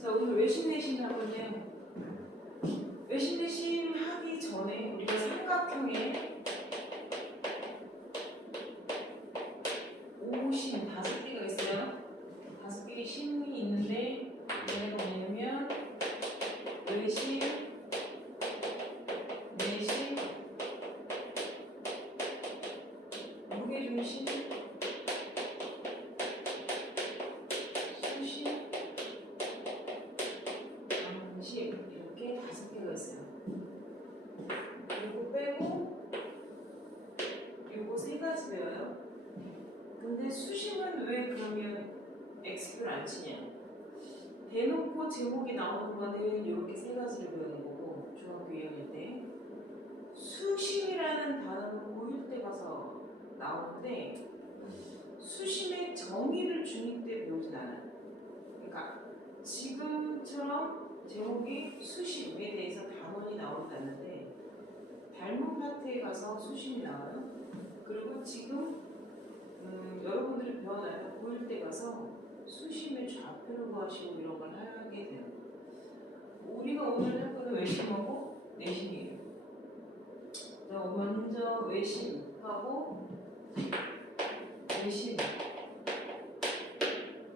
자, 오늘 외심 내심 할 건데요. 외심 내심 하기 전에 우리가 삼각형에 오심 5개가 있어요. 5개의 심이 있는데 얘네가 뭐냐면 외심, 내심, 무게중심, 수심, 방심 이렇게 5개가 있어요. 요거 빼고 요거 3가지 배워요. 근데 수심은 왜 그러면 X표를 안 치냐? 대놓고 제목이 나오는 거는 이렇게 3가지를 배우는 거고 중학교 2학년 때 수심이라는 단어는 고1 때 가서 나오는데 수심의 정의를 중2 때 배우진 않아요. 그러니까 지금처럼 제목이 수심에 대해서 단원이 나오지 않는데 닮은 파트에 가서 수심이 나와요. 그리고 지금 여러분들이 배워놔요. 고1 때 가서 수심의 좌표를 구하시고 이런 걸 하게 돼요. 우리가 오늘 할 거는 외심하고 내심이에요. 먼저 외심하고 내심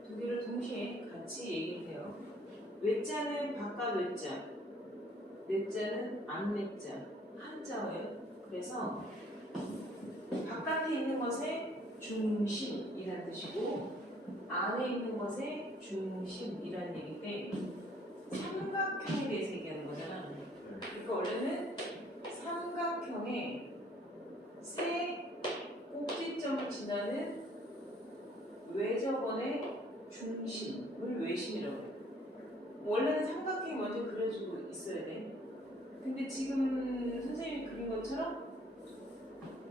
두 개를 동시에 같이 얘기해요. 외자는 바깥 외자, 내자는 앞 내자, 한자어예요. 그래서 바깥에 있는 것의 중심이라는 뜻이고 안에 있는 것의 중심이라는 얘기인데 삼각형에 대해서 얘기하는 거잖아. 그러니까 원래는 삼각형에 세 꼭지점을 지나는 외접원의 중심을 외심이라고 해요. 원래는 삼각형이 먼저 그려지고 있어야 돼. 근데 지금 선생님이 그린 것처럼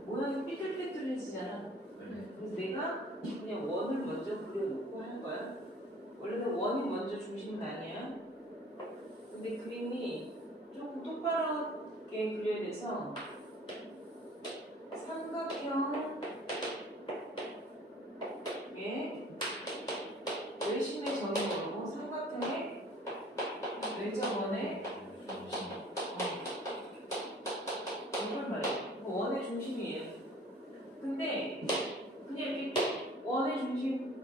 모양이 삐뚤빼뚤해지잖아. 그래서 내가 그냥 원을 먼저 그려놓고 할 거야. 원래는 원이 먼저 중심은 아니야. 근데 그림이 조금 똑바르게 그려야 돼서 삼각형의 외심의 정의로 삼각형의 외접원의 이걸 말해요. 원의 중심이에요. 근데 그냥 이렇게 원의 중심,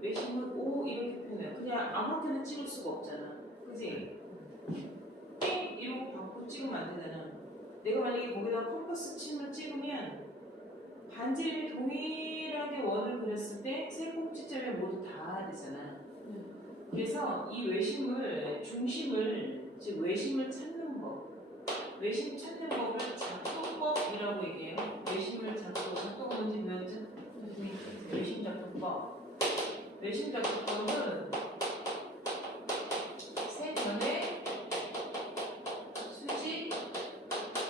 외심은 O 이렇게 표현해요. 그냥 아무렇게나 찍을 수가 없잖아. 그지? 땡! 이러고 바꾸고 찍으면 안 되잖아. 내가 만약에 거기다 컴퍼스 침을 찍으면 반지름이 동일하게 원을 그렸을 때 세 꼭지점에 모두 닿아야 되잖아. 그래서 이 외심을, 중심을, 즉 외심을 찾는 법, 외심 찾는 법을 작동법이라고 얘기해요. 외심을 작동은 뭔지 배웠죠? 외심 작동법. 외심 작동법은 세변의 수직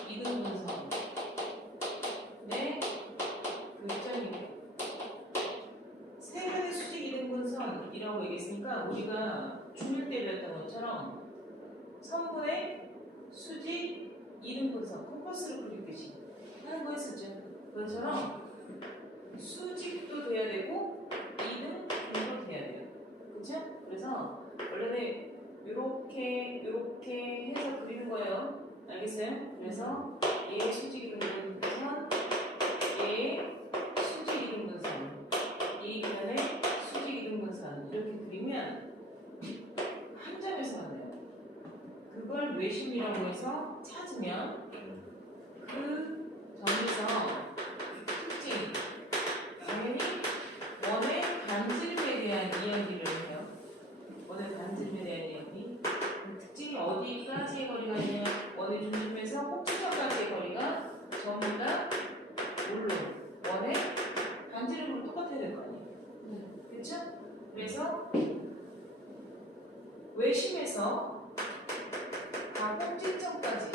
이등분선 네 교점이에요. 세변의 수직 이등분선이라고 얘기했으니까 우리가 중1 때 배웠던 것처럼 선분의 수직 이등분선 컴퍼스를 그리듯이 하는 거 했었죠. 그것처럼 수직도 돼야 되고 이등분도 돼야 돼요. 그쵸? 그래서 원래는 이렇게 해서 그리는 거예요. 알겠어요? 그래서 얘 수직 이등분선, 얘 수직 이등분선, 이 편의 수직 이등분선 이렇게 그리면 한 점에서 만나요. 그걸 외심이라고 해서 찾으면 그 점에서 특징, 당연히 원의 반지름에 대한 이야기를 해요. 원의 반지름에 대한 이야기. 그 특징이 어디까지의 거리가 있냐? 원의 중심에서 꼭지점까지의 거리가 전부 다 물론 원의 반지름으로 똑같아야 될 거 아니에요. 그렇죠? 그래서 외심에서 다 꼭지점까지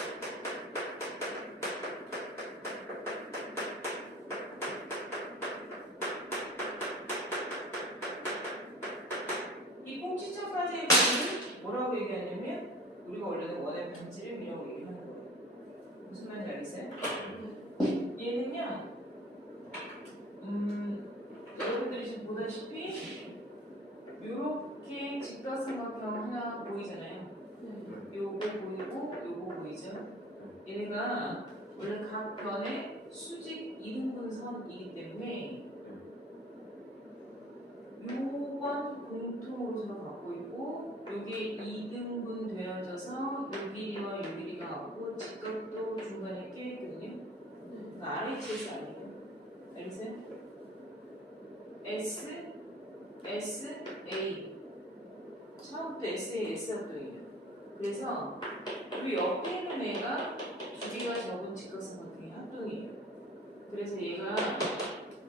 이 꼭지점까지의 거리를 뭐라고 얘기하냐면 우리가 원래는 원의 반지름이라고 얘기하는 거예요. 무슨 말인지 알겠어요? 얘는요 여러분들이 지금 보다시피 이렇게 직각삼각형 얘네가 보이잖아요. 요거 보이고 요거 보이죠? 얘네가 원래 각 변의 수직 이등분선이기 때문에 요건 공통으로 서로 갖고 있고 요게 2등분 되어져서 요 길이와 요 길이가 같고 직각도 중간에 껴있거든요. 그러니까 RHS 아니에요. 알겠어요? S, S, A 처음부터 S에 S합동이에요. 그래서 그 옆에 있는 애가 주기가 적은 직각삼각형의 합동이에요. 그래서 얘가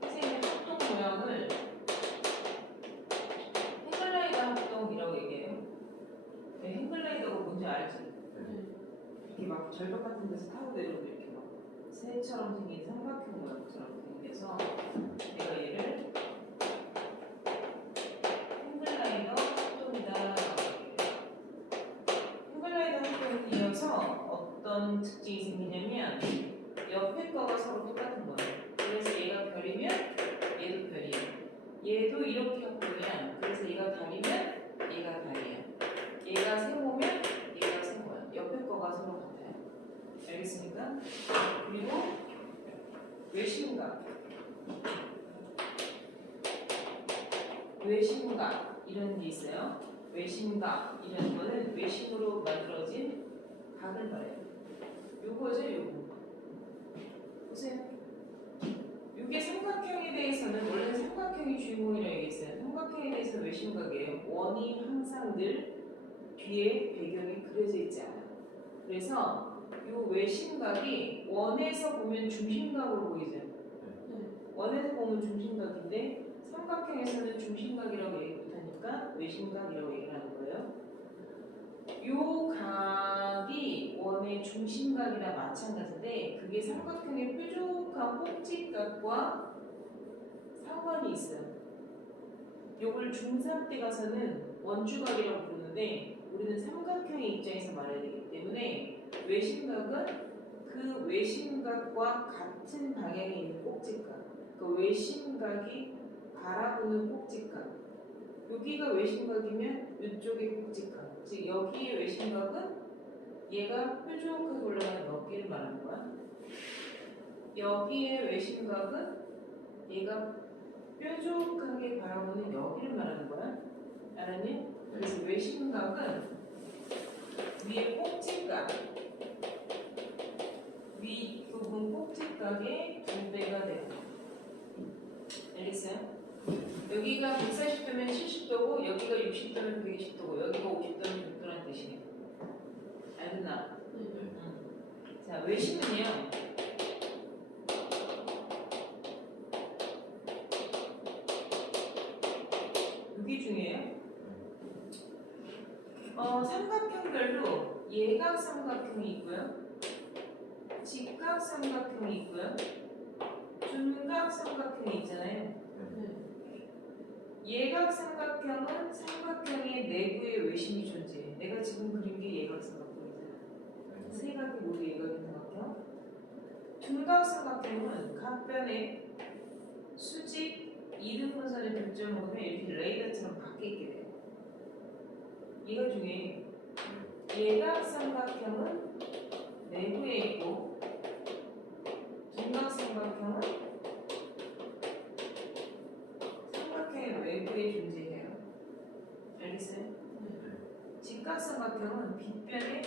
선생님의 합동 모양을 햄글라이더 합동이라고 얘기해요. 네, 햄글라이더가 뭔지 알지? 이렇게 막 절벽 같은 데서 타고 내려오고 이렇게 막 새처럼 생긴 삼각형 모양처럼 생겨서 내가 얘를 햄글라이더 합동이다. 햄글라이더 합동이어서 어떤 특징이 생기냐면 옆에 거가 서로 똑같은 거예요. 그래서 얘가 별이면 얘도 별이에요. 얘도 이렇게 합동이야. 그래서 얘가 달이면 얘가 달이야. 얘가 세모면 얘가 세모야. 옆에 거가 서로 같아요. 알겠습니까? 그리고 외심각. 외심각 이런 게 있어요. 외심각 이런 거는 외심으로 만들어진 각을 말해요. 요거죠, 요거. 보세요. 이게 삼각형에 대해서는 원래 삼각형이 주인공이라고 얘기했어요. 삼각형에 대해서 외심각이에요. 원이 항상 늘 뒤에 배경이 그려져 있지 않아요. 그래서 이 외심각이 원에서 보면 중심각으로 보이죠. 원에서 보면 중심각인데 삼각형에서는 중심각이라고 얘기 못하니까 외심각이라고 얘기를 하는 거예요. 요 각이 원의 중심각이나 마찬가지인데 그게 삼각형의 뾰족한 꼭지각과 상관이 있어요. 요걸 중3 때 가서는 원주각이라고 부르는데 우리는 삼각형의 입장에서 말해야 되기 때문에 외심각은 그 외심각과 같은 방향에 있는 꼭지각, 그 외심각이 바라보는 꼭지각, 여기가 외심각이면 이쪽이 꼭지각, 즉 여기의 외심각은 얘가 뾰족하게 올라가는 여기를 말하는 거야. 여기의 외심각은 얘가 뾰족하게 바라보는 여기를 말하는 거야. 알았니? 그래서 외심각은 위에 꼭지각, 윗부분 꼭지각의 2배가 돼요. 알겠어요? 여기가 140도면 70도고 여기가 60도면 120도고 여기가 50도면 100도라는 뜻이에요. 알겠나? 자, 외심은요. 이게 중요해요. 삼각형별로 예각 삼각형이 있고요. 직각 삼각형이 있고요. 둔각 삼각형이 있잖아요. 예각 삼각형은 삼각형의 내부에 외심이 존재해. 내가 지금 그린 게 예각 삼각형이잖아. 세 각이 모두 예각인 삼각형. 둔각 삼각형은 각 변에 수직 이등분선의 교점을 보면 이렇게 레이더처럼 밖에 있게 돼요. 얘가 중요해. 예각 삼각형은 내부에 있고 둔각 삼각형은 삼각형의 외부에 존재해요. 알겠어요? 직각 삼각형은 빗변의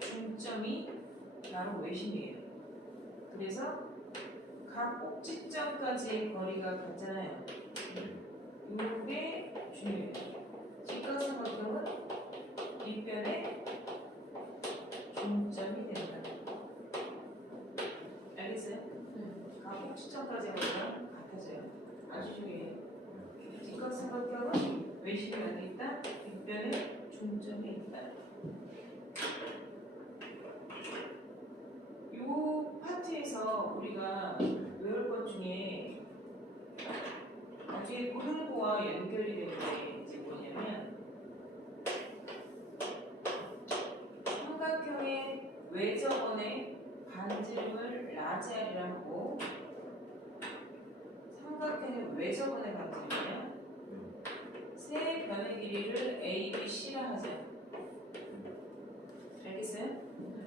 중점이 바로 외심이에요. 그래서 각 꼭지점까지의 거리가 같잖아요. 이게 중요해요. 직각 삼각형은 빗변의 중점이 된다. 알겠어요? 각 꼭지점까지의 거리가 같아져요. 아주 중요해요. 직각 삼각형은 외심이 어디 있다? 빗변의 중점에 있다. 이 파트에서 우리가 외울 것 중에 나중에 고등고와 연결이 되는 게 이제 뭐냐면 삼각형의 외접원의 반지름을 라지알이라고 하고 삼각형의 외접원의 반지름이요. 세 변의 길이를 A, B, C라고 하자. 알겠어요?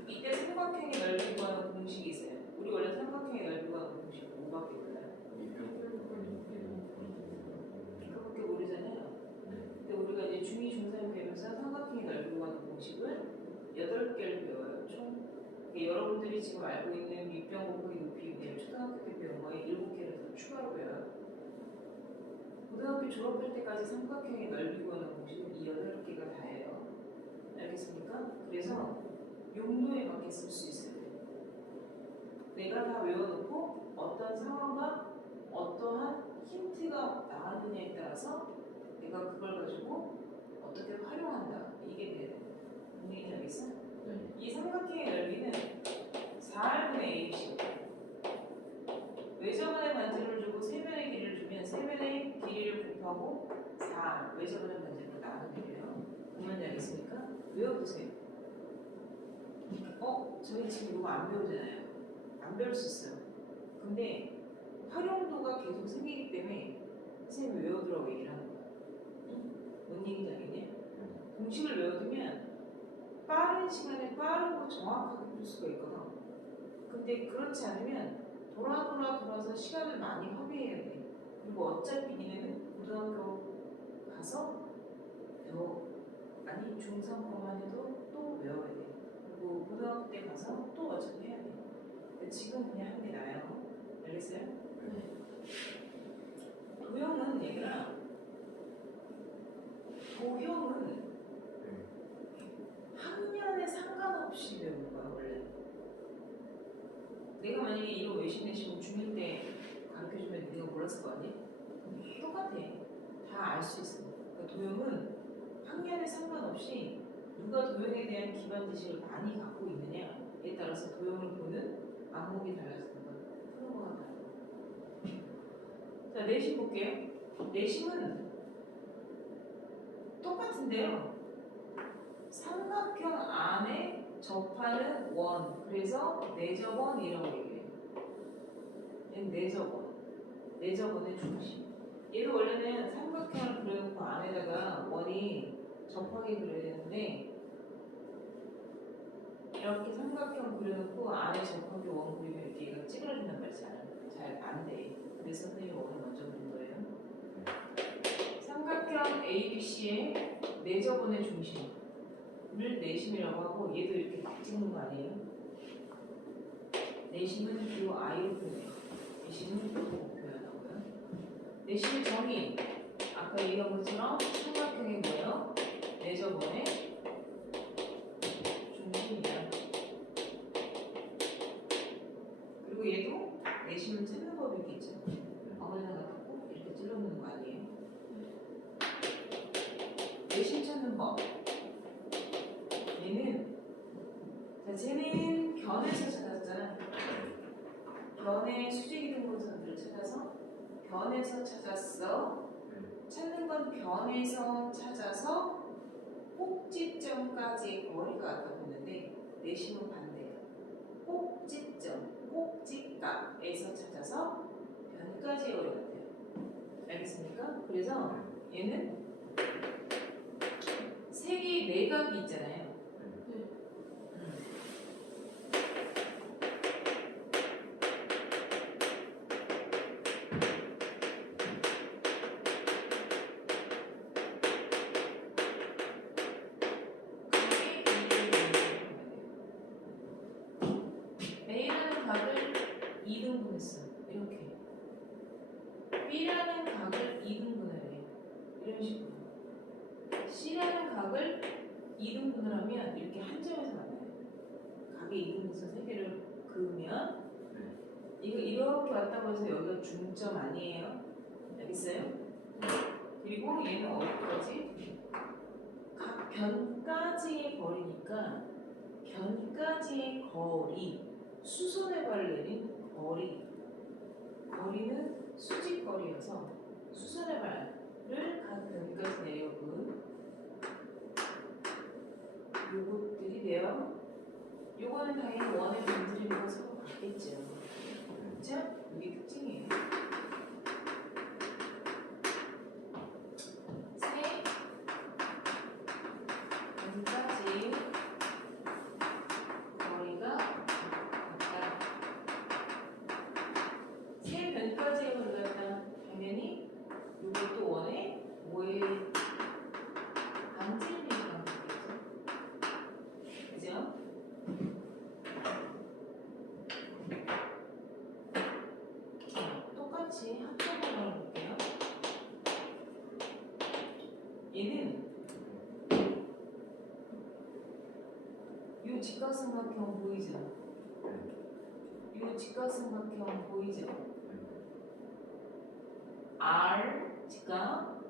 이때 삼각형의 넓이 구하는 공식이 있어요. 우리 원래 삼각형의 넓이 구하는 공식 뭐밖에 몰라요? 그거밖에 모르잖아요. 근데 우리가 이제 중2, 중3 배우면서 삼각형의 넓이 구하는 공식을 8개를 배워요. 총. 여러분들이 지금 알고 있는 밑변 곱하기 높이 내일 초등학교 때 배운 거에 7개를 더 추가로 배워요. 고등학교 졸업할 때까지 삼각형의 넓이 구하는 공식은 이 8개가 다예요. 알겠습니까? 그래서 용도에 맞게 쓸 수 있어야 돼요. 내가 다 외워놓고 어떤 상황과 어떠한 힌트가 나왔느냐에 따라서 내가 그걸 가지고 어떻게 활용한다. 이게 돼야 돼요. 무슨 얘기인지 알겠어? 이 삼각형의 넓이는 4R분의 ABC. 외접원의 반지를 주고 세면의 길이를 주면 세면의 길이를 곱하고 4R 외접원의 반지로 나누게돼요. 무슨 말인지 알겠습니까? 외워보세요. 저희 지금 이거 안 배우잖아요. 안 배울 수 있어요. 근데 활용도가 계속 생기기 때문에 선생님이 외워두라고 얘기를 하는 거야. 뭔 얘기인지 알겠냐? 공식을 외워두면 빠른 시간에 빠르고 정확하게 풀 수가 있거든. 근데 그렇지 않으면 돌아서 시간을 많이 허비해야 돼. 그리고 어차피 니네는 고등학교 가서 배워. 아니 중3 거만 해도 또 외워야 돼. 그리고 고등학교 때 가서 또 어차피 해야 돼. 근데 지금 그냥 하는 게 나아요. 알겠어요? 도형은 얘들아, 도형은 학년에 상관없이 배우는 거야 원래. 내가 만약에 이거 외신 내시고 중1 때 가르쳐주면 네가 몰랐을 거 아니야? 똑같아. 다 알 수 있어. 그러니까 도형은 학년에 상관없이 누가 도형에 대한 기반 지식을 많이 갖고 있느냐에 따라서 도형을 보는 안목이 달라지는 거야. 그런 거가 달라요. 자, 내심 볼게요. 내심은 똑같은데요. 삼각형 안에 접하는 원. 그래서 내접원이라고 얘기해요. 얘는 내접원. 내접원의 중심. 얘도 원래는 삼각형을 그려놓고 안에다가 원이 접하게 그려야 되는데 이렇게 삼각형 그려놓고 안에 접하게 원 그리면 이렇게 얘가 찌그러진단 말이지. 잘 안 돼. 그래서 선생님이 원을 먼저 그린 거예요. 삼각형 ABC의 내접원의 중심을 내심이라고 하고 얘도 이렇게 막 찍는 거 아니에요? 내심은 이 I로 표현해요. 내심은 이렇게 표현하고요. 내심의 정의. 아까 얘기한 것처럼 삼각형이 뭐예요? 내접원의 중심이야. 그리고 얘도 내심을 찾는 법이 있겠죠. 아무데나 갖다 꼭 이렇게 찔러놓는 거 아니에요? 내심 찾는 법. 얘는 자, 쟤는 견에서 찾았잖아. 견의 수직이등분선들을 찾아서 견에서 찾았어. 찾는 건 견에서 찾아서 꼭지점까지의 거리가 같다 보는데 내심은 반대야. 꼭지점, 꼭지값에서 찾아서 변까지의 거리 같아요. 알겠습니까? 그래서 얘는 세 개의 내각이 있잖아요. A라는 각을 2등분했어. 이렇게. B라는 각을 2등분을 해. 이런 식으로. C라는 각을 2등분을 하면 이렇게 한 점에서 만나요. 각의 2등분선 3개를 그으면 이거 이렇게 왔다고 해서 여기가 중점 아니에요. 알겠어요? 그리고 얘는 어디까지? 각 변까지의 거리니까 변까지의 거리, 수선의 발을 내린 거리는 수직거리여서 수선의 발을 각 변까지 내려본 요것들이 돼요. 요거는 당연히 원의 분들이고 서로 같겠죠. 그쵸? 이게 특징이에요. 가지 합성을 볼게요. 얘는 요 직각삼각형 보이죠? 요 직각삼각형 보이죠? R 직각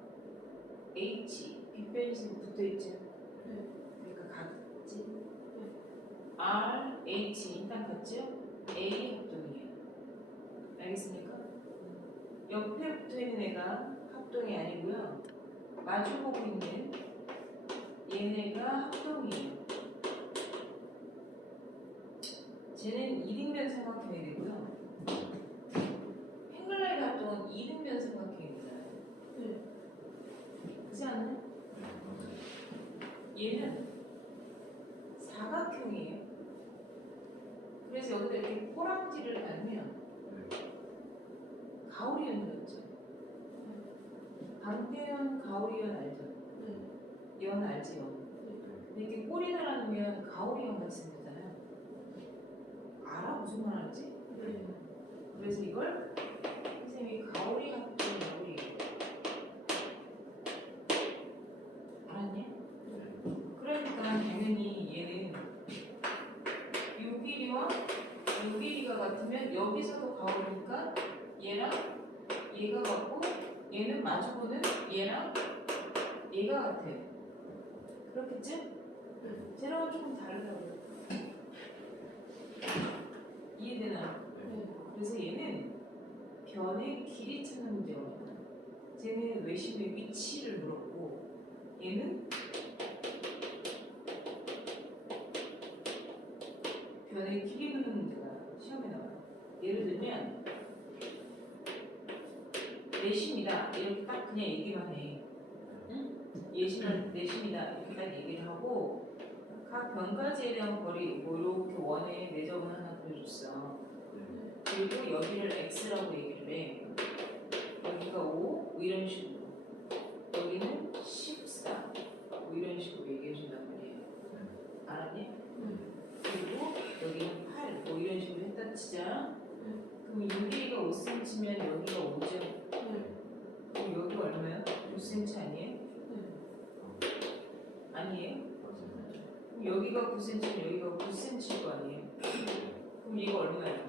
H 빗변이식으로 붙어있죠? 그러니까 같지? R, H 일단 같죠? A 합동이에요. 알겠습니까? 옆에 붙어있는 애가 합동이 아니고요. 마주보고 있는 얘네가 합동이에요. 쟤는 이등변 삼각형이 되고요. 팽글라이드 합동은 이등변 삼각형이잖아요. 그렇지 않나요? 얘는 사각형이에요. 그래서 여기다 이렇게 꼬랑지를 달면 가우리언 같죠? 반대연 가우리언 알죠? 연 알지? 연. 이렇게 꼬리 달아놓으면 가우리언 같이 생겼잖아요. 알아? 무슨 말 하는지? 그래서 이걸 선생님이 가오리 합동이라고 얘기해요. 알았냐? 그러니까 당연히 얘는 요 길이와 요 길이가 같으면 여기서도 가오리니까 얘랑 얘가 같고 얘는 마주보는 얘랑 얘가 같아요. 그렇겠지? 쟤랑은 조금 다르다고요. 이해되나요? 그래서 얘는 변의 길이 찾는 문제거든요. 쟤는 외심의 위치를 물었고 얘는 변의 길이 묻는 문제가 시험에 나와요. 예를 들면 내심이다 이렇게 딱 그냥 얘기만 해. 응? 예심은 내심이다 이렇게 딱 얘기를 하고 각 변까지에 대한 거리 뭐 이렇게 원의 내점을 하나 그려줬어. 그리고 여기를 x라고 얘기를 해. 여기가 5 이런 식으로 여기는 14 뭐 이런 식으로 얘기해 준단 말이에요. 알았니? 그리고 여기는 8 뭐 이런 식으로 했다 치자. 그럼 여기가 5cm면 여기가 5죠? 그럼 여기가 얼마야? 6cm 아니에요? 아니에요? 그럼 여기가 9cm면 여기가 9cm일 거 아니에요? 그럼 얘가 얼마예요?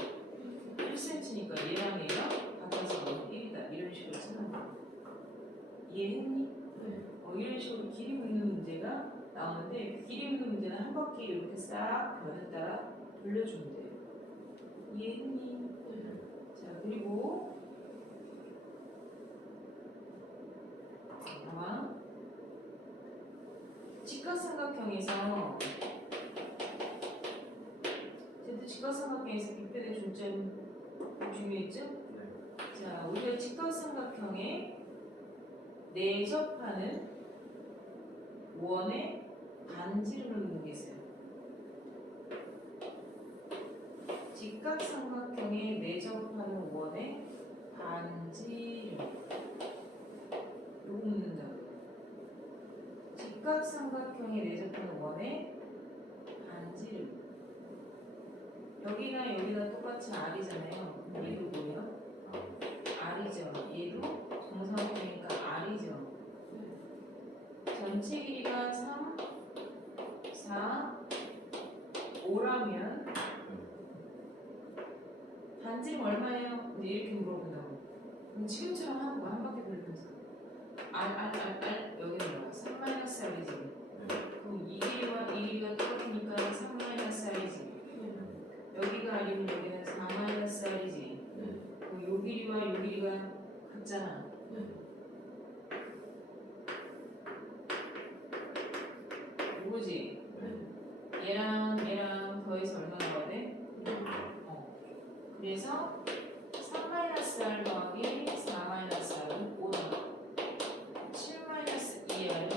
1cm니까 얘랑 얘랑 바꿔서 1이다 이런 식으로 쓰는 거예요. 이해했니? 이런 식으로 길이 묻는 문제가 나오는데 그 길이 묻는 문제는 한 바퀴 이렇게 싹 변을 따라 돌려주면 돼요. 이해했니? 자 그리고 봐봐. 직각삼각형에서 직각삼각형에서 빗변의 중점 중요했죠? 자, 우리가 직각삼각형에 내접하는 원의 반지름을 묻는 게 있어요. 직각삼각형에 내접하는 원의 반지름 요거 묻는다고. 직각삼각형에 내접하는 원의 반지름 여기나 여기나 똑같이 R이잖아요. 얘도 뭐예요? R이죠. 얘도 정사각형이니까 R이죠. 전체 길이가 3, 4, 5라면 반지름 얼마예요? 이렇게 물어본다고. 그럼 지금처럼 하는 거야. 한 바퀴 돌리면서 R 여기 들어가 3-R이지. 그럼 이 길이와 이 길이가 똑같으니까 3-R이지. 여기가 R이면 여기는 4-R이지. 그럼 요 길이와 요 길이가 같잖아. 이거지? 얘랑 얘랑 더해서 얼마 나와야 돼? 그래서 3-R 더하기 4-R은 5다. 7-2R은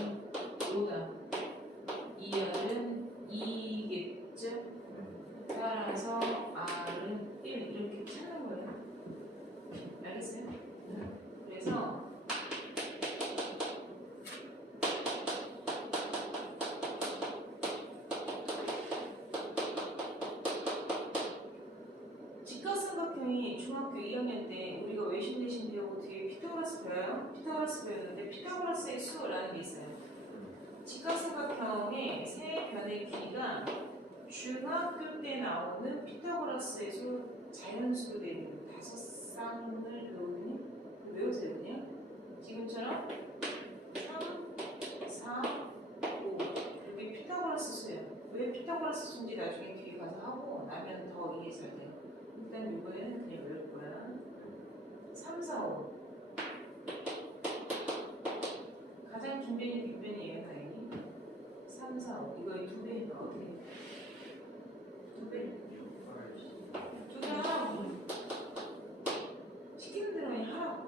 5다. 2R은 2겠죠? 따라서 R은 1 이렇게 찾는 거예요. 알겠어요? 그래서 직각삼각형이 중학교 2학년 때 우리가 외신 내신 피타고라스 배워요? 피타고라스 배웠는데 피타고라스의 수라는 게 있어요. 직각삼각형의 세 변의 길이가 중학교 때 나오는 피타고라스의 수 자연수로 되어 있는 5쌍을 배우거든요. 외우세요 그냥. 지금처럼 3, 4, 5 이게 피타고라스 수예요. 왜 피타고라스 수인지 나중에 뒤에 가서 하고 나면 더 이해 잘 돼요. 일단 이거는 그냥 외울 거야. 3, 4, 5 가장 긴 변이 빅변이에요 당연히. 3, 4, 5 이거 2배니까 어떻게 돼? 2배 2배 하라고 시키는 대로 그냥 하라고.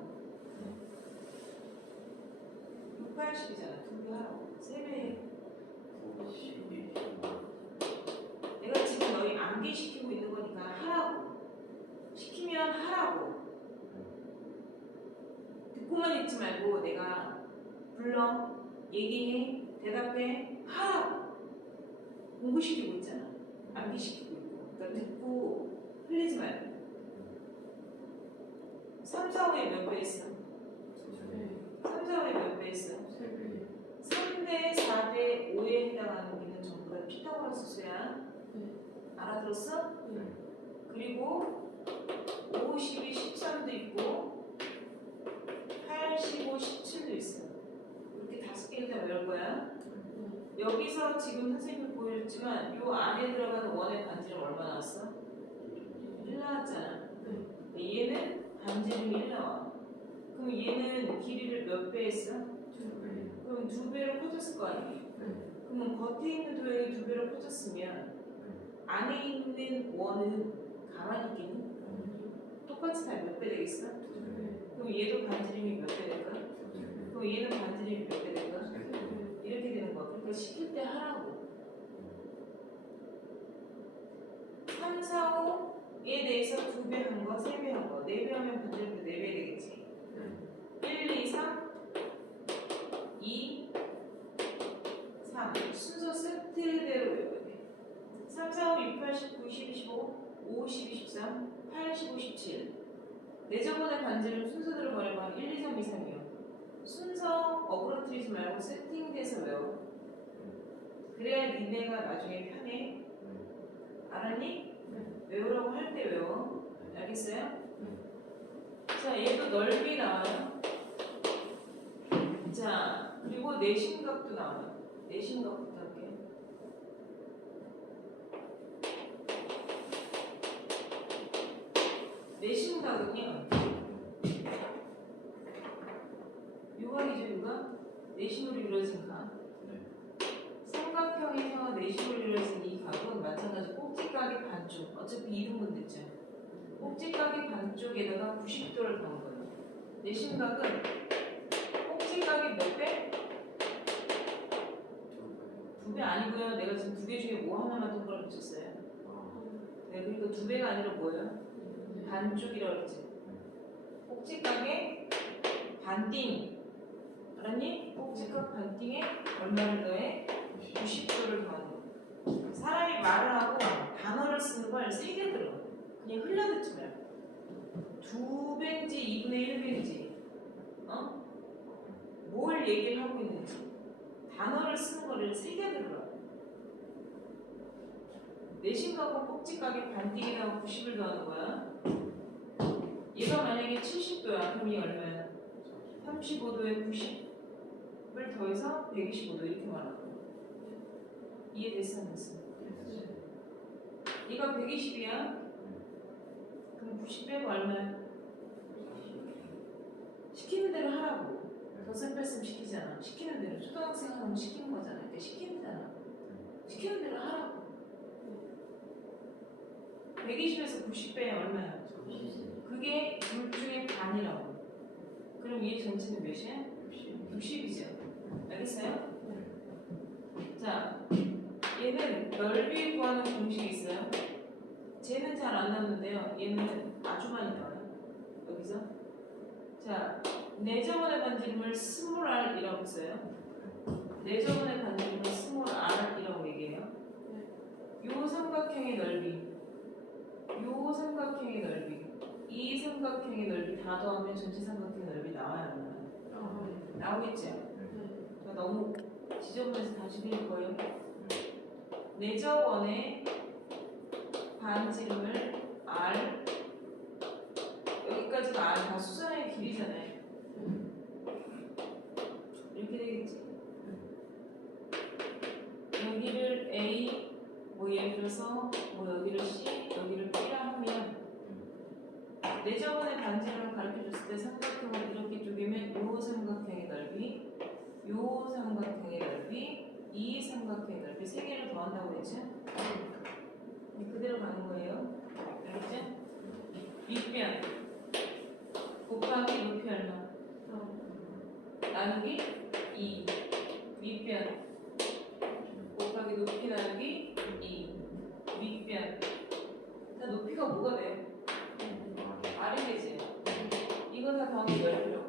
6, 80이잖아. 2배 하라고. 3배 내가 지금 너희 암기시키고 있는 거니까 하라고. 시키면 하라고. 듣고만 있지 말고 내가 불러, 얘기해, 대답해, 하라고. 공부시키고 있잖아. 암기시키고 있고. 그러니까 듣고 흘리지 말고. 3, 4, 5에 몇 배 했어? 3, 4, 5에 몇 배 했어? 3대, 4대, 5에 해당하는 기는 전부 다 피타고라스 수야. 알아들었어? 그리고 5, 12, 13도 있고 8, 15, 17도 있어. 이렇게 5개를 다 외울 거야. 여기서 지금 선생님이 보여줬지만 요 안에 들어가는 원의 반지름 얼마 나왔어? 1 나왔잖아. 얘는 반지름이 1 나와. 그럼 얘는 길이를 몇 배 했어? 그럼 2배로 커졌을 거 아니에요? 그러면 겉에 있는 도형이 2배로 커졌으면 안에 있는 원은 가만히 있겠니? 똑같이 다 몇 배 되겠어? 그럼 얘도 반지름이 몇 배 될까? 그럼 얘는 반지름이 몇 배 될까? 이렇게 되는 거야. 그러니까 시킬 때 하라고. 3, 4, 5에 대해서 2배 한 거, 3배 한 거, 4배 하면 반지름도 4배 되겠지. 1, 2, 3, 2, 3 순서 세트대로 외워야 돼. 3, 4, 5, 6, 8, 19, 12, 15, 5, 12, 13, 8, 15, 17 내저번에 반지름 순서대로 말해봐. 1, 2, 3, 2, 3이요. 순서 어그러뜨리지 말고 세팅돼서 외워. 그래야 니네가 나중에 편해. 알았니? 외우라고 할 때 외워. 알겠어요? 자, 얘도 넓이 나와요. 자, 그리고 내심각도 나와요. 내심각부터 할게요. 내심각은요. 유각이죠, 유각? 내심으로 이루어진 각. 삼각형에서 내심으로 이루어진 이 각은 마찬가지 꼭지각의 반쪽. 어차피 이등분 됐죠. 꼭지각의 반쪽에다가 90도를 더한 거예요. 내심각은 꼭지각의 몇 배? 2배 아니고요. 내가 지금 2개 중에 뭐 하나만 동그라미 붙였어요. 네, 그러니까 2배가 아니라 뭐예요? 반쪽이라고 그랬지. 꼭지각의 반띵. 알았니? 꼭지각 반띵에 얼마를 더해? 90도를 더하는 거. 사람이 말을 하고 단어를 쓰는 걸 3개 들어. 그냥 흘려듣지 말고. 2배인지 2분의 1배인지 뭘 얘기를 하고 있는지 단어를 쓰는 거를 3개 들으라고. 내심각과 꼭지각의 반띵이라고 90을 더하는 거야. 얘가 만약에 70도야. 그럼 이 얼마야? 35도에 90을 더해서 125도 이렇게 말하는 거야. 이해됐어? 안 됐어? 얘가 120이야. 그럼 90 빼고 얼마야? 시키는 대로 하라고. 덧셈 뺄셈 시키잖아. 시키는 대로. 초등학생 하면 시키는 거잖아. 그러니까 시키는 대로. 시키는 대로 하라고. 120에서 90 빼면 얼마야? 그게 둘 중에 반이라고. 그럼 얘 전체는 몇이야? 60이죠. 알겠어요? 자, 얘는 넓이 구하는 공식이 있어요. 쟤는 잘 안 나오는데요. 얘는 아주 많이 나와요. 여기서. 자, 내저번의 반지름을 스몰 r이라고 써요. 내저번의 반지름을 스몰 r이라고 얘기해요. 요 삼각형의 넓이. 요 삼각형의 넓이. 이 삼각형의 넓이 다 더하면 전체 삼각형의 넓이 나와야 안 나와요? 나오겠죠? 그러니까 너무 지저분해서 다시 그릴 거예요. 내저원의 반지름을 R, 여기까지가 R 다 수선의 길이잖아요. 이렇게 되겠지. 여기를 A, 뭐 예를 들어서 뭐 여기를 C, 여기를 B라 하면 내저번에 반지름을 가르쳐줬을 때 삼각형을 이렇게 쪼개면 요 삼각형의 넓이, 요 삼각형의 넓이, 이 삼각형의 넓이 세 개를 더한다고 했죠? 그대로 가는 거예요. 알겠죠? 윗변 곱하기 높이 얼마? 나누기 2. 윗변 곱하기 높이 나누기 2. 윗변. 자, 높이가 뭐가 돼요? R이 되지. 이거 다 더하면 넓이로.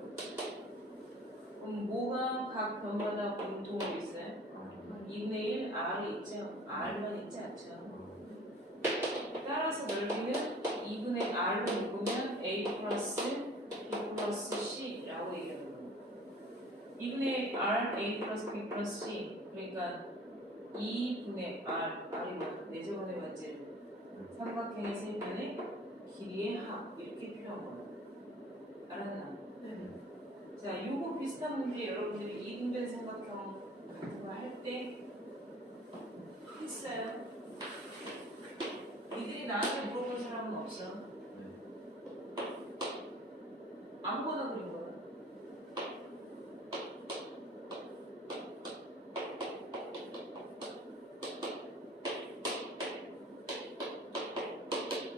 그럼 뭐가 각 변마다 공통으로 있어요? 2분의 1 R이 있죠? R만 있지 않죠? 따라서 넓이는 2분의 R로 묶으면 A 플러스 B 플러스 C라고 얘기하는 거예요. 2분의 R, A 플러스 B 플러스 C. 그러니까 2분의 R이 뭐야? 내저번의 반지름. 삼각형의 세 편의 길이의 합. 이렇게 필요한 거예요. 알았나? 자, 요거 비슷한 문제 여러분들이 이등변 삼각형 같은 거 할 때 했어요. 니들이 나한테 물어본 사람은 없어. 아무거나 그린 거야.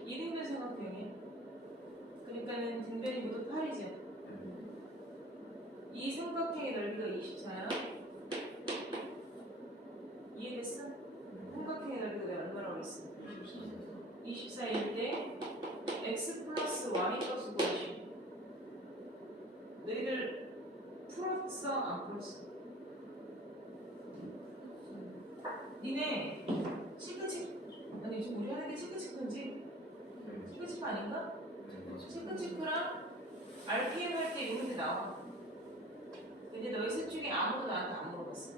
이등변 삼각형이야. 그러니까는 등변이 모두 8이죠. 이 삼각형의 넓이가 24야. 이해됐어? 삼각형의 넓이가 내가 얼마라고 했어? 24일 때 x 플러스 y 값을 구하시. 너희들 풀었어? 안 풀었어? 니네 아니 지금 우리 하는 게 치크치크인지? 치크치크 아닌가? 치크치크랑 RPM 할 때 이런 게 나와. 근데 너희 셋 중에 아무도 나한테 안 물어봤어.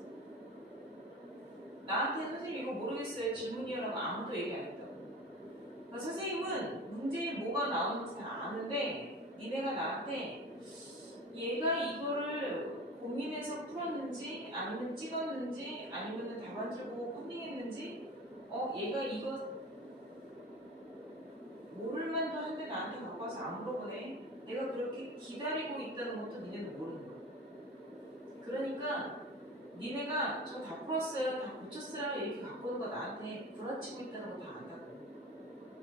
나한테 선생님 이거 모르겠어요 질문이라고 아무도 얘기 안 했다고. 그러니까 선생님은 문제에 뭐가 나오는지 다 아는데 니네가 나한테 얘가 이거를 고민해서 풀었는지 아니면 찍었는지 아니면 답안지를 보고 컨닝했는지 얘가 이거 모를 만도 한데 나한테 갖고 와서 안 물어보네. 내가 그렇게 기다리고 있다는 것도 니네는 모르는 거야. 그러니까 니네가 저 다 풀었어요, 다 고쳤어요 이렇게 갖고 오는 거 나한테 구라치고 있다는 거 다 안다고.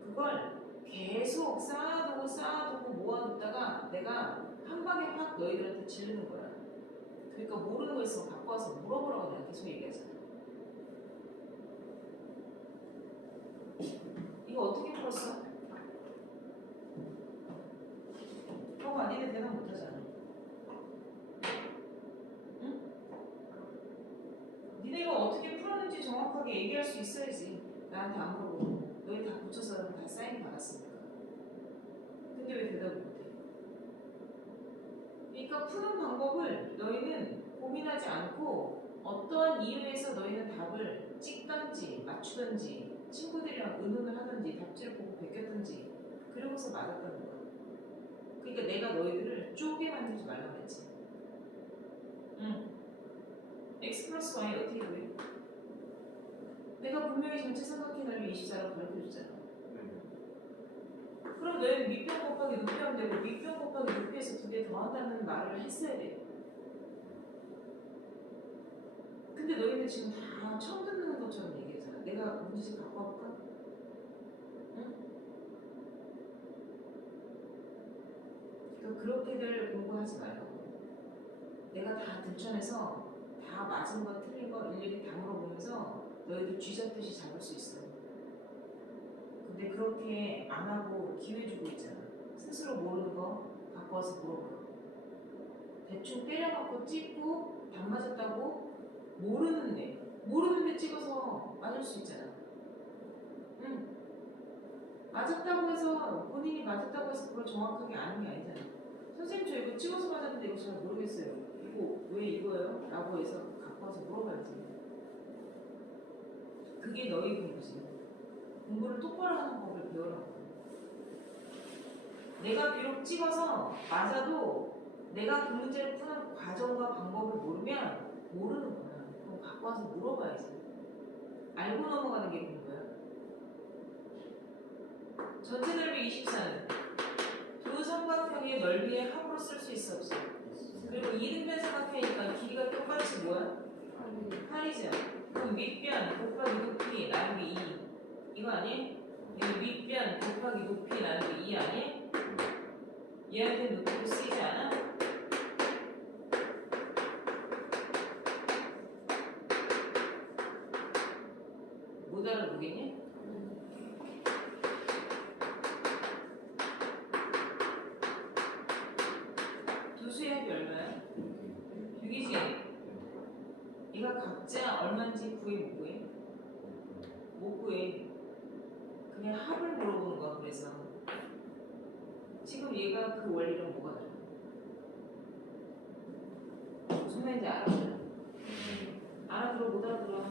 그걸 계속 쌓아두고 모아뒀다가 내가 한 방에 확 너희들한테 지르는 거야. 그러니까 모르는 거 있으면 갖고 와서 물어보라고 내가 계속 얘기하잖아. 이거 어떻게 풀었어? 봐봐, 니네 대답 못하잖아. 응? 니네가 어떻게 풀었는지 정확하게 얘기할 수 있어야지. 나한테 안 물어보고 너희 다 고쳐서 다 사인 받았으니까. 근데 왜 대답을 못해? 그러니까 푸는 방법을 너희는 고민하지 않고 어떠한 이유에서 너희는 답을 찍던지 맞추던지 친구들이랑 의논을 하던지 답지를 보고 베꼈던지 그러고서 맞았다는 거야. 그러니까 내가 너희들을 쪼개 만들지 말라고 했지. 응. x 플러스 y 어떻게 구해? 내가 분명히 전체 삼각형 넓이 24라고 가르쳐줬잖아. 그럼 너희는 밑변 곱하기 높이하면 되고 밑변 곱하기 높이에서 두 개 더한다는 말을 했어야 돼. 근데 너희는 지금 다 처음 듣는 것처럼 얘기했잖아. 내가 문제집 갖고 와볼까? 응? 그러니까 그렇게들 공부하지 말라고. 내가 다 들춰내서 다 맞은 거 틀린 거 일일이 다 물어보면서 너희들 쥐 잡듯이 잡을 수 있어. 근데 그렇게 안 하고 기회 주고 있잖아. 스스로 모르는 거 갖고 와서 물어보라고. 대충 때려갖고 찍고 답 맞았다고 모르는데 찍어서 맞을 수 있잖아. 응. 맞았다고 해서 본인이 맞았다고 해서 그걸 정확하게 아는 게 아니잖아요. 선생님 저 이거 찍어서 맞았는데 이거 잘 모르겠어요. 이거 왜 이거예요? 라고 해서 갖고 와서 물어봐야지. 그게 너희 공부지. 공부를 똑바로 하는 법을 배우라고. 내가 비록 찍어서 맞아도 내가 그 문제를 푸는 과정과 방법을 모르면 모르는 거야. 그럼 갖고 와서 물어봐야지. 알고 넘어가는 게 공부야. 전체 넓이 24는 두 삼각형의 넓이의 합으로 쓸 수 있어 없어? 그리고 이등변 삼각형이니까 길이가 똑같이 뭐야? 8이죠. 그럼 밑변 곱하기 높이 나누기 2 이거 아니? 이거 밑변 곱하기 높이 나누기 2 아니? 얘한테 노트북 쓰이지 않아? 못 알아보겠니? 두 수의 합이 얼마야? 6이지? 얘가 각자 얼마인지 구해 못 구해? 못 구해. 그냥 합을 물어보는 거야. 그래서 지금 얘가 그 원리랑 뭐가 달라? 무슨 말인지 알아들어? 알아들어 못 알아들어?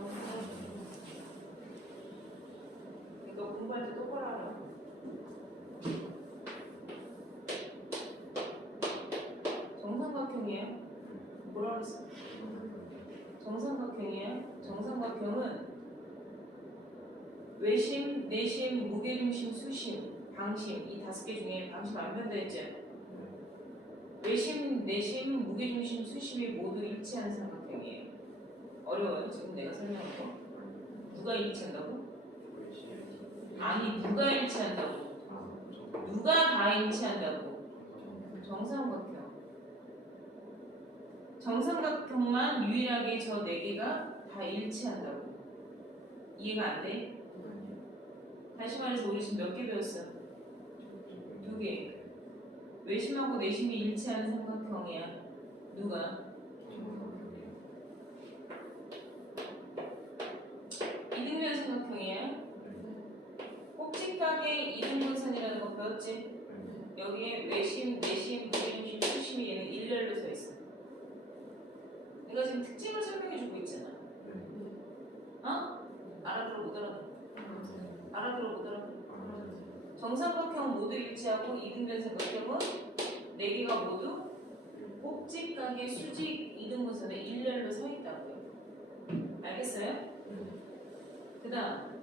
그러니까 공부할 때 똑바로 하라고. 정삼각형이에요? 뭐라 그랬어? 정삼각형이에요? 정삼각형은 외심, 내심, 무게중심, 수심, 방심 이 5개 중에 방심 안 변다 했죠? 외심, 내심, 무게중심, 수심이 모두 일치하는 삼각형이에요. 어려워요? 지금 내가 설명한 거? 누가 일치한다고? 아니 누가 일치한다고? 누가 다 일치한다고? 정삼각형. 정삼각형만 유일하게 저 4개가 다 일치한다고. 이해가 안 돼? 다시 말해서 우리 지금 몇 개 배웠어? 2개. 외심하고 내심이 일치하는 삼각형이야. 누가? 이등변 삼각형이야. 꼭지각의 이등분선이라는 거 배웠지? 여기에 외심, 내심, 무게중심, 수심이 얘는 일렬로 서 있어. 내가 지금 특징을 설명해주고 있잖아. 어? 알아들어 못 알아들어? 알아들어 못 알아들어? 정삼각형 모두 일치하고 이등변 삼각형은 4개가 모두 꼭지각의 수직 이등분선에 일렬로 서 있다고요. 알겠어요? 그 다음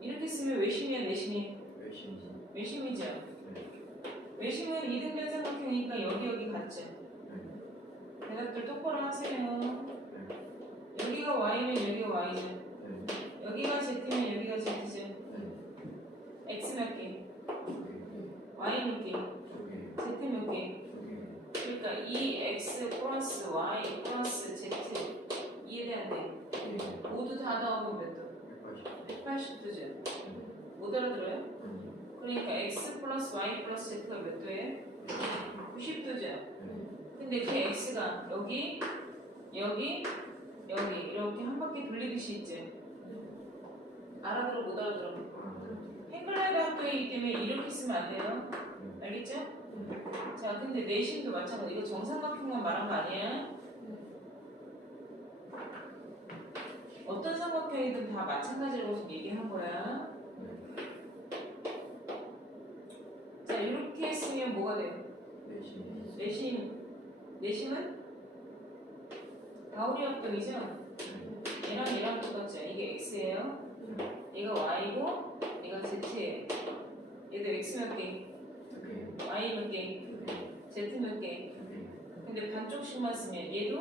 이렇게 쓰면 외심이야 내심이? 외심이죠. 외심은 이등변 삼각형이니까 여기 같죠. 대답들 똑바로 하세요. 여기가 y면 여기가 y죠. 여기가 z면 여기가 z죠. x 몇 개? y 몇 개? z 몇 개? 그러니까 이 x 플러스 y 플러스 z 이해되는데 모두 다 더하면 몇 도? 180도죠. 못 알아들어요? 그러니까 x 플러스 y 플러스 z가 몇 도예요? 90도죠. 근데 그 x가 여기 이렇게 한 바퀴 돌리듯이 있지. 알아들어 못 알아들어? 행 합도이기 때문에 이렇게 쓰면 안 돼요. 알겠죠? 자, 근데 내심도 마찬가지. 이거 정삼각형만 말한 거 아니야? 어떤 삼각형이든 다 마찬가지라고 지금 얘기한 거야. 자, 이렇게 했으면 뭐가 돼요? 내심은 가우리 합동이죠? 얘랑 똑같죠? 이게 x예요. 얘가 y고 얘가 z예요. 얘도 x 몇 개? y 몇 개? z 몇 개? 근데 반쪽씩만 쓰면 얘도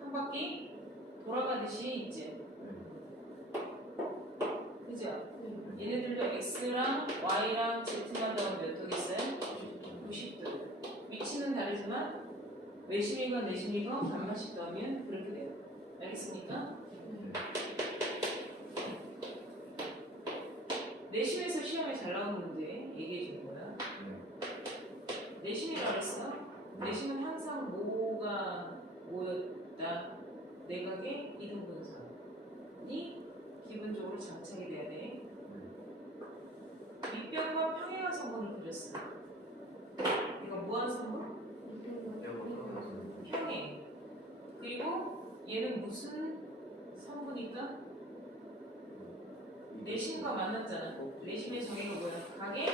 한 바퀴 돌아가듯이 있지. 그죠? 얘네들도 x랑 y랑 z만 더하면 몇 도겠어요? 90도. 위치는 다르지만 외심이건 내심이건 반만씩 더하면 그렇게 돼요. 알겠습니까? 내심에서 시험에 잘 나오는 문제 얘기해 준 거야. 내심이라고 했어? 내심은 항상 뭐가 모였다. 내각의 이등분선이 기본적으로 안쪽으로 장착이 돼야 돼. 밑변과 평행한 성분을 그렸어. 이거 무한 성분? 평행. 그리고 얘는 무슨 성분일까? 내심과 만났잖아. 내심의 정의가 뭐야? 각의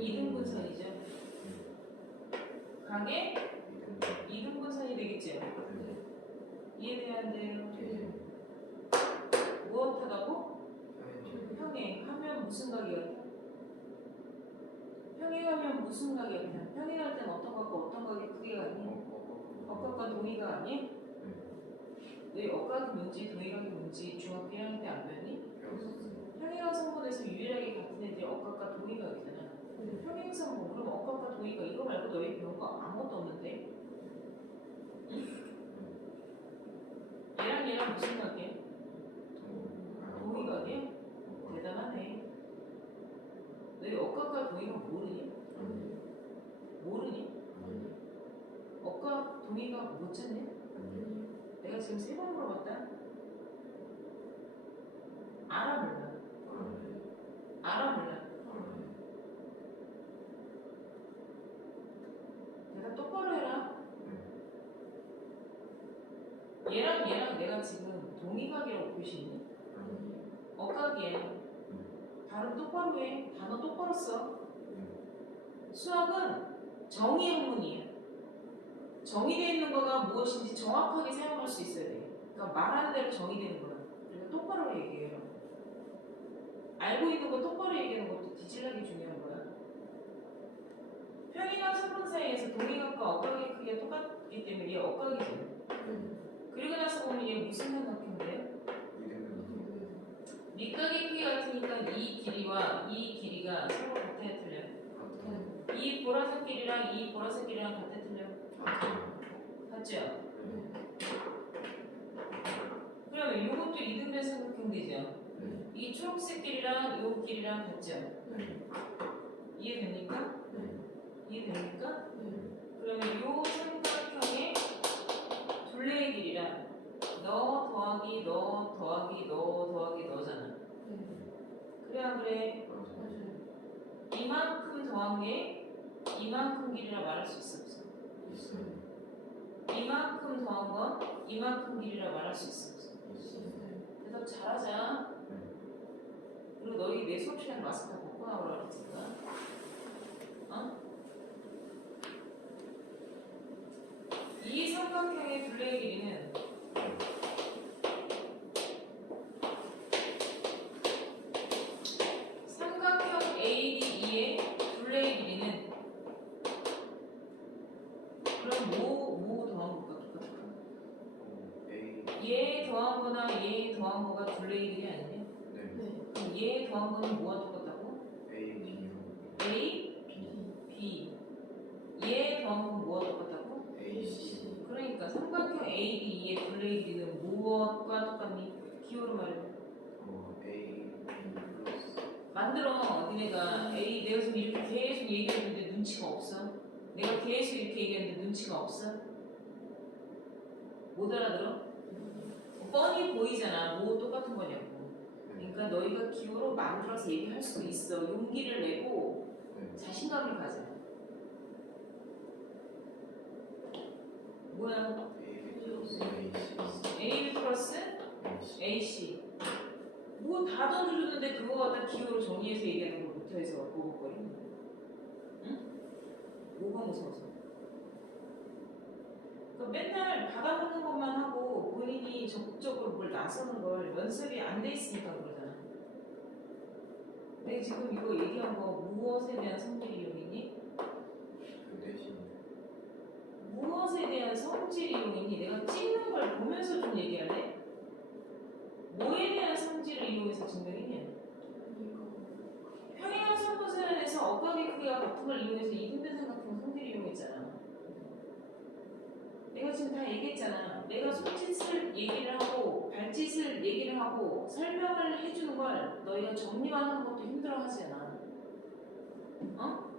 이등분선이죠. 각의 이등분선이 되겠죠. 이해돼야 돼요? 무엇하다고? 평행하면 무슨 각이 같아? 평행하면 무슨 각이 같아? 평행할 땐 어떤 각과 어떤 각이 크게 같니? 억각과 동의각 아니? 왜 억각이 뭔지 동의각이 뭔지 중학교 1학년 때 안 배웠니? 평행한 성분에서 유일하게 같은 애들이 억각과 동의각이잖아. 평행 성분 그럼 억각과 동의각 이거 말고 너희 배운 거 아무것도 없는데? 얘랑 무슨 각이야? 동의각이야? 대단하네. 너희 억각과 동의각 모르니? 모르니? 억각 동의각 못 찾냐? 내가 지금 3번 물어봤다. 알아 몰라? 알아 몰라? 대답 똑바로 해라. 얘랑 내가 지금 동의각이라고 표시했니? 억각이야. 발음 똑바로 해. 단어 똑바로 써. 수학은 정의 학문이야. 정의되어 있는 거가 무엇인지 정확하게 사용할 수 있어야 돼. 그러니까 말하는 대로 정의되는 거야. 그러니까 똑바로 얘기해요. 알고 있는 거 똑바로 얘기하는 것도 뒤질나게 중요한 거야. 평행한 성분 사이에서 동의각과 억각의 크기가 똑같기 때문에 얘 억각이죠. 그리고 나서 보면 얘 무슨 삼각형인데요? 밑각의 크기 같으니까 이 길이와 이 길이가 서로 같아야 틀려요? 이 보라색 길이랑 이 보라색 길이랑 같아 틀려요? 같죠? 그러면 이것도 이등변 삼각형 되죠? 이 초록색 길이랑 이 길이랑 같죠? 이해됩니까? 이해됩니까? 그러면 이 삼각형의 둘레의 길이랑 너 더하기 너 더하기 너 더하기 너잖아. 그래 안 그래? 이만큼 더한 게 이만큼 길이라 말할 수 있어 없어? 이만큼 더한 건 이만큼 길이라 말할 수 있어 없어? 대답 잘하자. 그리고 너희 내 수업 시간에 마스크 다 벗고 나오라 그랬으니까. 어? 이 삼각형의 둘레의 길이는 삼각형 ADE의 둘레의 길이는 그럼 뭐 더한 것과 똑같을까? 얘 더한 거나 얘 더한 거가 둘레의 길이 아니냐? 그럼 얘 더한 거는 뭐가 똑같다고? A, B. 얘 더한 건 뭐가 똑같다고? 그러니까 삼각형 ADE의 둘레의 길이는 무엇과 똑같니? 기호로 말해봐. 만들어. 니네가 A 내가 지금 이렇게 계속 얘기했는데 눈치가 없어? 내가 계속 이렇게 얘기했는데 눈치가 없어? 못 알아들어? 뻔히 보이잖아. 뭐 똑같은 거냐고. 그러니까 너희가 기호로 만들어서 얘기할 수도 있어. 용기를 내고 자신감을 가져. 뭐야? A 플러스 AC. 뭐 다 던져줬는데 그거 갖다 기호로 정의해서 얘기하는 걸 못해서 버벅거리는 거야. 응? 뭐가 무서워서? 그러니까 맨날 받아먹는 것만 하고 본인이 적극적으로 뭘 나서는 걸 연습이 안 돼 있으니까 그러잖아. 내가 지금 이거 얘기한 거 무엇에 대한 성질 이용이니? 무엇에 대한 성질 이용이니? 내가 찍는 걸 보면서 좀 얘기할래? 뭐에 대한 성질을 이용해서 증명했냐? 평행한 성분선에서 억각의 크기가 같은 걸 이용해서 이등변 삼각형 성질을 이용했잖아. 내가 지금 다 얘기했잖아. 내가 손짓을 얘기를 하고 발짓을 얘기를 하고 설명을 해주는 걸 너희가 정리만 하는 것도 힘들어하지 않아. 어?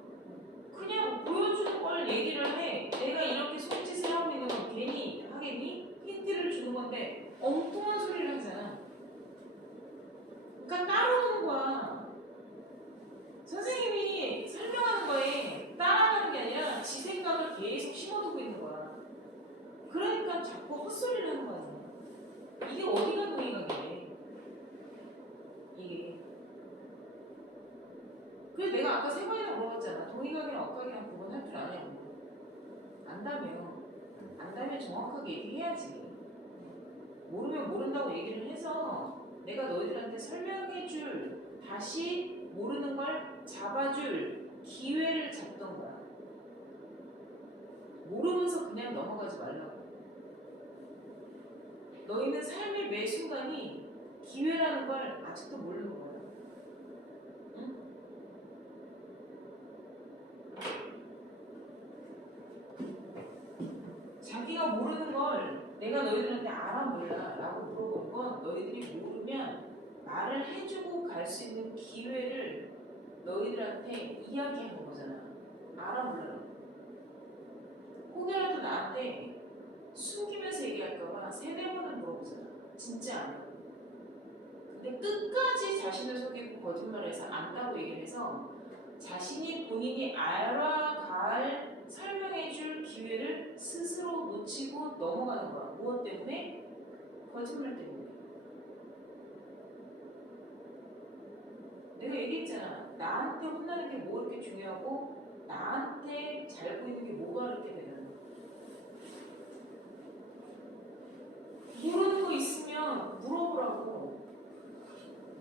그냥 보여주는 걸 얘기를 해. 내가 이렇게 손짓을 하고 있는 건 괜히 하겠니? 힌트를 주는 건데 엉뚱한 소리를 하잖아. 따라가는 거야. 선생님이 설명하는 거에 따라가는 게 아니라 지 생각을 계속 심어두고 있는 거야. 그러니까 자꾸 헛소리를 하는 거야. 이게 어디가 동의각이래? 이게. 그래서 내가 아까 세 번이나 물어봤잖아. 동의각이랑 억각이랑 구분할 줄 아냐고. 안다면 정확하게 얘기해야지. 모르면 모른다고 얘기를 해서 내가 너희들한테 설명해줄, 다시 모르는 걸 잡아줄 기회를 잡던 거야. 모르면서 그냥 넘어가지 말라고. 너희는 삶의 매 순간이 기회라는 걸 아직도 모르는 거야. 응? 자기가 모르는 걸 내가 너희들한테 알아 몰라 라고 물어본 건 너희들이 모르면 말을 해주고 갈 수 있는 기회를 너희들한테 이야기하는 거잖아. 알아 몰라. 혹여라도 나한테 숨기면서 얘기할까봐 세네 번을 물어보잖아. 진짜 안 해. 근데 끝까지 자신을 속이고 거짓말해서 안다고 얘기를 해서 자신이 본인이 알아갈 설명해줄 기회를 스스로 놓치고 넘어가는 거야. 무엇 때문에? 거짓말 때문에. 내가 얘기했잖아. 나한테 혼나는 게 뭐 이렇게 중요하고 나한테 잘 보이는 게 뭐가 이렇게 되는. 모르는 거 있으면 물어보라고.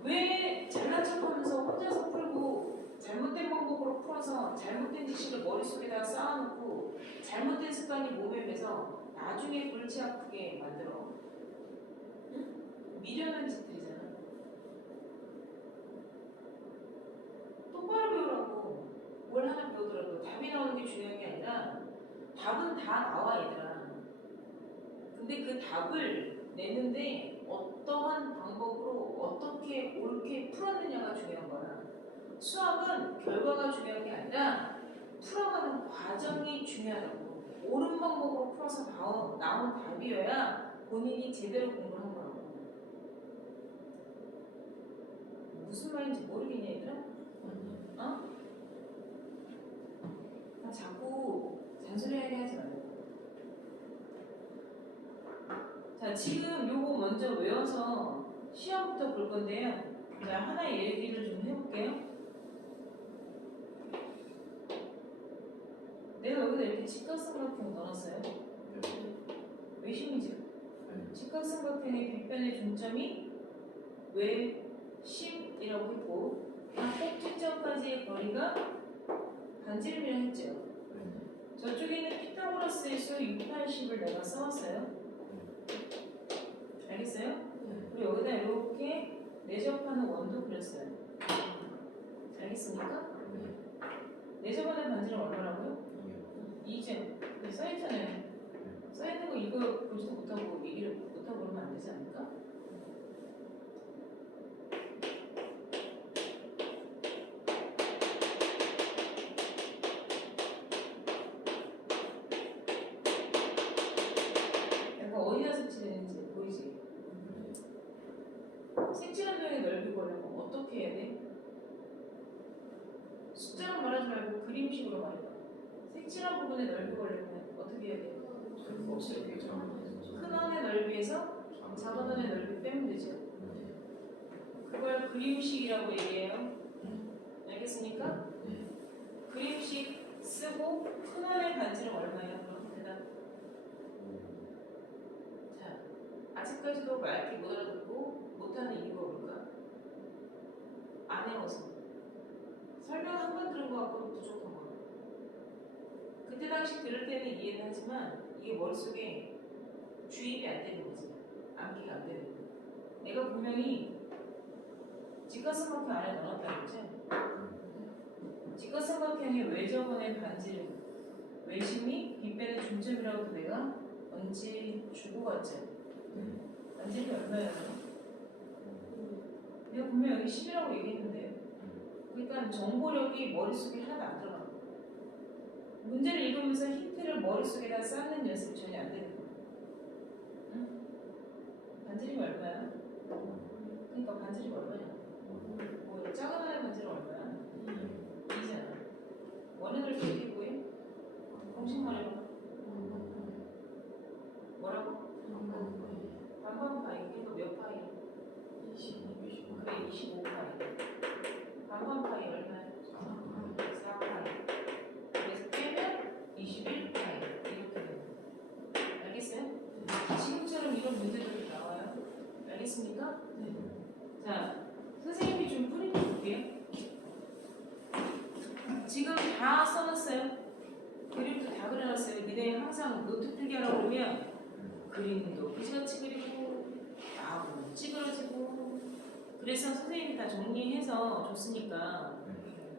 왜 잘난 척하면서 혼자서 풀고 잘못된 방법으로 풀어서 잘못된 지식을 머릿속에다 쌓아놓고 잘못된 습관이 몸에 배서 나중에 골치 아프게 만들어. 응? 미련한 짓들이잖아. 똑바로 배우라고. 뭘 하나 배우더라도 답이 나오는 게 중요한 게 아니라 답은 다 나와 얘들아. 근데 그 답을 내는데 어떠한 방법으로 어떻게 옳게 풀었느냐가 중요한 거야. 수학은 결과가 중요한 게 아니라 풀어가는 과정이 중요하다고. 옳은 방법으로 풀어서 나온 답이어야 본인이 제대로 공부를 한 거라고. 무슨 말인지 모르겠냐 얘들아? 어? 자꾸 잔소리하게 하지 말고. 자, 지금 요거 먼저 외워서 시험부터 볼 건데요. 자, 하나의 얘기를 좀 해볼게요. 내가 여기다 이렇게 직각삼각형 넣어놨어요. 외심이죠. 직각삼각형의 빗변의 중점이 외심이라고 했고 각 꼭지점까지의 거리가 반지름이라 했죠. 저쪽에 있는 피타고라스의 수 6, 80을 내가 써왔어요. 알겠어요? 그리고 여기다 이렇게 내접하는 원도 그렸어요. 알겠습니까? 내접하는 반지름 얼마라고요? 2점. 써있잖아요. 써있는 거 이거 보지도 못하고 얘기를 못하고 그러면 안 되지 않을까? 약간 어디다 색칠했는지 보이지? 색칠한 점의 넓이 구하려면 어떻게 해야 돼? 숫자로 말하지 말고 그림식으로 말해봐. 색칠한 부분의 넓이 구하려면 어떻게 해야 돼? 없이 큰 원의 넓이에서 작은 원의 넓이 빼면 되죠. 그걸 그림식이라고 얘기해요. 알겠습니까? 그림식 쓰고 큰 원의 반지름 얼마예요? 그럼 대답. 자, 아직까지도 말기 못 알아듣고 못하는 이유가 뭘까? 안 해워서. 설명 한 번 들은 거 같고는 부족한 거야. 그때 당시 들을 때는 이해는 하지만 이게 머릿속에 주입이 안 되는 거지. 암기가 안 되는 거야. 내가 분명히 직각삼각형 안에 넣어놨다고 했지? 직각삼각형의 외접원의 반지름, 외심이 빗변의 중점이라고도 내가 언제 주고 갔지? 반지름이 얼마예요? 내가 분명 여기 10이라고 얘기했는데요. 그러니까 정보력이 머릿속에 하나도 안 들어가. 문제를 읽으면서 힌트를 머릿속에다 쌓는 연습이 전혀 안 되는 거야. 응? 반지름이 얼마야? 그러니까 반지름이 얼마냐? 알겠습니까? 네. 자, 선생님이 좀 프린트 볼게요. 지금 다 써놨어요. 그림도 다 그려놨어요. 니네 항상 노트 필기하라고 그러면 그림도 그지같이 그리고 나하고 찌그러지고 그래서 선생님이 다 정리해서 줬으니까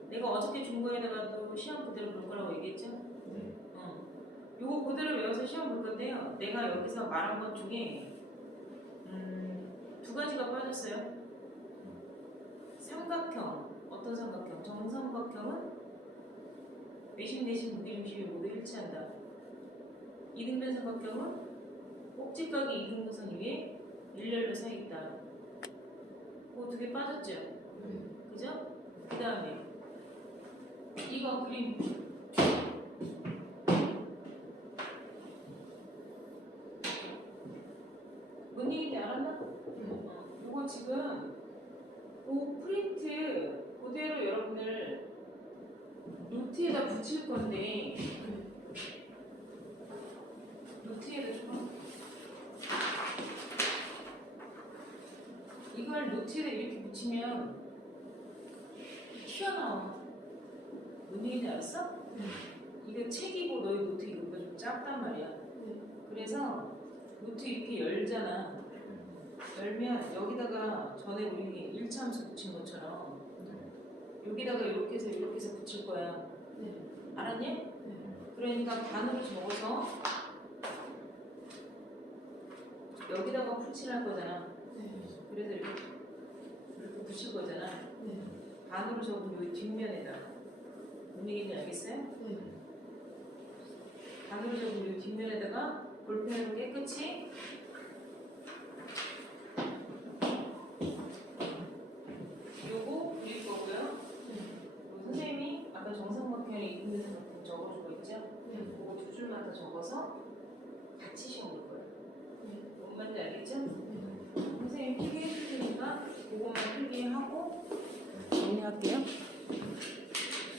내가 어저께 준 거에다가도 시험 그대로 볼 거라고 얘기했죠? 요거 그대로 외워서 시험 볼 건데요. 내가 여기서 말한 것 중에 두 가지가 빠졌어요. 삼각형, 어떤 삼각형? 정삼각형은 외심, 내심, 무게중, 시비 모두 일치한다. 이등변 삼각형은 꼭지각이 이등분선 위에 일렬로 서 있다. 그거 두 개 빠졌죠? 그죠? 그 다음에 이거 그림 뭔 얘기인지 알았나? 이거 지금 그 프린트 그대로 여러분들 노트에다 붙일 건데 노트에다 좀 이걸 노트에다 이렇게 붙이면 튀어나와. 뭔 얘기인지 알았어? 이거 책이고 너희 노트 이거보다 좀 작단 말이야. 그래서 노트 이렇게 열잖아. 열면 여기다가 전에 우리 1차함수 붙인 것처럼 여기다가 이렇게 해서 붙일 거야. 알았니? 그러니까 반으로 접어서 여기다가 풀칠할 거잖아. 그래서 이렇게 붙일 거잖아. 반으로 접은 여기 뒷면에다. 뭔 얘기인지 알겠어요? 반으로 접은 여기 뒷면에다가 볼펜으로 깨끗이 요거 그릴 거고요. 선생님이 아까 정삼각형에 이등변 삼각형 적어주고 있죠? 그거 두 줄만 더 적어서 같이 시험 볼 거예요. 뭔 말인지 알겠죠? 선생님 필기해 줄 테니까 그것만 필기하고 정리할게요.